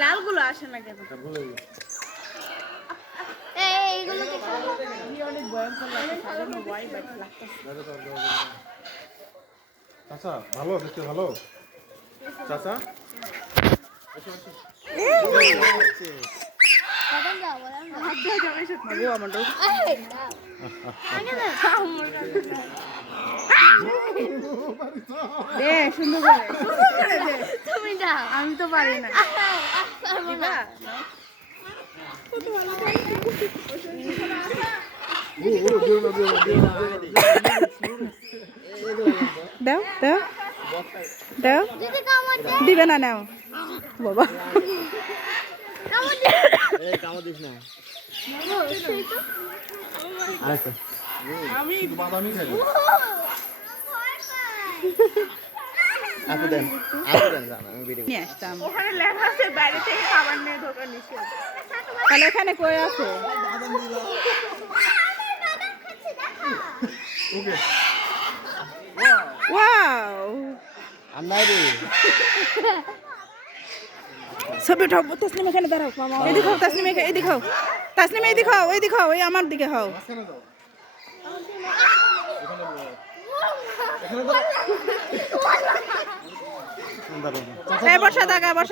লালগুলো আসে না কেন? অনেক ভয়ঙ্কর চাচা ভালো দেখতে ভালো চাচা তুমি যাও, আমি তো পারি না। দাও দাও দাও দিবে না নাও বাবা আমি বাদামি খাই নিয়ে আসতাম ওখানে লেখা আছে বাইরে থেকে খাবার নিয়ে ঢোকা নিষেধ। তাহলে এখানে কই আছে ওকে ওয়াও ছবি উঠাও তাসনিম এখানে দাঁড়াও এদিকে হও তাসনিম এদিকে হও তাসনিম এদিকে হও এদিকে হও ওই আমার দিকে হও দাঁড়াও বর্ষা থাকা